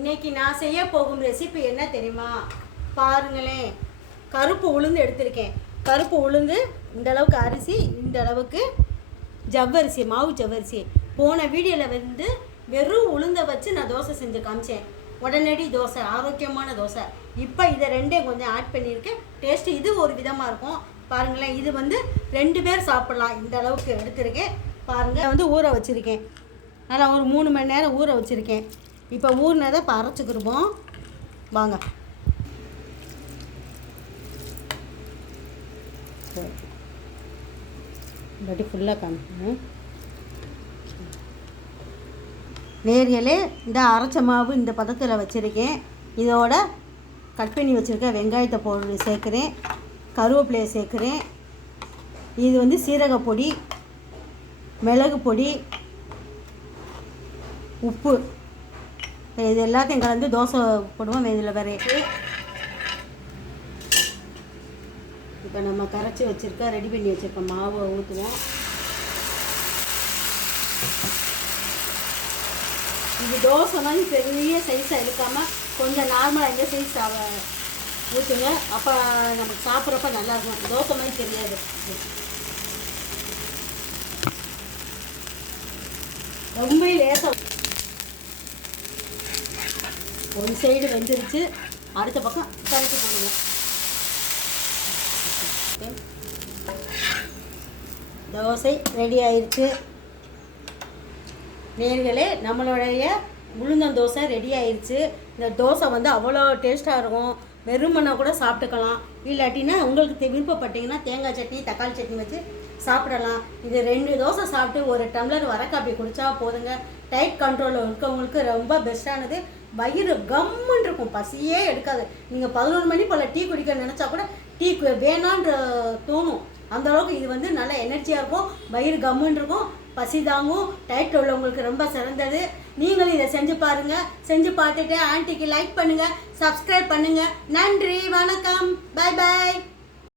இன்னைக்கு நான் செய்ய போகும் ரெசிபி என்ன தெரியுமா? பாருங்களேன், கருப்பு உளுந்து எடுத்திருக்கேன். கருப்பு உளுந்து, இந்த அளவுக்கு அரிசி, இந்த அளவுக்கு ஜவ்வரிசி, மாவு ஜவ்வரிசி. போன வீடியோவில் வந்து வெறும் உளுந்தை வச்சு நான் தோசை செஞ்சு காமிச்சேன். உடனடி தோசை, ஆரோக்கியமான தோசை. இப்போ இதை ரெண்டையும் கொஞ்சம் ஆட் பண்ணியிருக்கேன். டேஸ்ட்டு இது ஒரு விதமாக இருக்கும். பாருங்களேன், இது வந்து 2 பேர் சாப்பிட்லாம். இந்த அளவுக்கு எடுத்திருக்கேன். பாருங்கள், வந்து ஊற வச்சுருக்கேன். அதில் ஒரு 3 மணி நேரம் ஊற வச்சுருக்கேன். இப்போ ஊறினதை இப்போ அரைச்சிக்கிருப்போம் வாங்க. பட்டி ஃபுல்லாக காமிக்கணும். நேரியலே இந்த அரைச்ச மாவு இந்த பதத்தில் வச்சுருக்கேன். இதோட கட் பண்ணி வச்சுருக்கேன் வெங்காயத்தை போட்டு சேர்க்குறேன், கருவேப்பிலையை சேர்க்குறேன். இது வந்து சீரகப்பொடி, மிளகு பொடி, உப்பு, இது எல்லாத்தையும் கலந்து தோசை போடுவோம். இதில் விரைட்டு இப்போ நம்ம கரைச்சி வச்சுருக்க ரெடி பண்ணி வச்சுருக்க மாவை ஊற்றுவோம். இது தோசை மாதிரி பெரிய சைஸாக எடுக்காமல் கொஞ்சம் நார்மலாக இந்த சைஸ் ஊற்றுங்க. அப்போ நமக்கு சாப்பிட்றப்ப நல்லாயிருக்கும். தோசை மாதிரி தெரியாது. ரொம்ப லேசாக ஒரு சைடு வெந்துருச்சு, அடுத்த பக்கம் கரைச்சி போடுவோம். தோசை ரெடி ஆயிடுச்சு. நேர்களே, நம்மளுடைய உளுந்தந்தோசை ரெடி ஆயிடுச்சு. இந்த தோசை வந்து அவ்வளோ டேஸ்ட்டாக இருக்கும். வெறுமனை கூட சாப்பிட்டுக்கலாம். இல்லாட்டினா உங்களுக்கு விருப்பப்பட்டீங்கன்னா தேங்காய் சட்னி, தக்காளி சட்னி வச்சு சாப்பிடலாம். இது 2 தோசை சாப்பிட்டு ஒரு டம்ளர் வர காப்பி குடித்தா போதுங்க. டைட் கண்ட்ரோலில் இருக்கவங்களுக்கு ரொம்ப பெஸ்ட்டானது. வயிறு கம்முன்னு இருக்கும், பசியே எடுக்காது. நீங்கள் 11 மணி போல் டீ குடிக்க நினச்சா கூட டீ வேணான்ற தோணும். அந்தளவுக்கு இது வந்து நல்லா எனர்ஜியாக இருக்கும். வயிறு கம்முன்னு இருக்கும், பசி தாங்கும். டயட்டில் உள்ளவங்களுக்கு ரொம்ப சிறந்தது. நீங்களும் இதை செஞ்சு பாருங்கள். செஞ்சு பார்த்துட்டு ஆன்ட்டிக்கு லைக் பண்ணுங்கள், சப்ஸ்கிரைப் பண்ணுங்கள். நன்றி, வணக்கம், பாய் பாய்.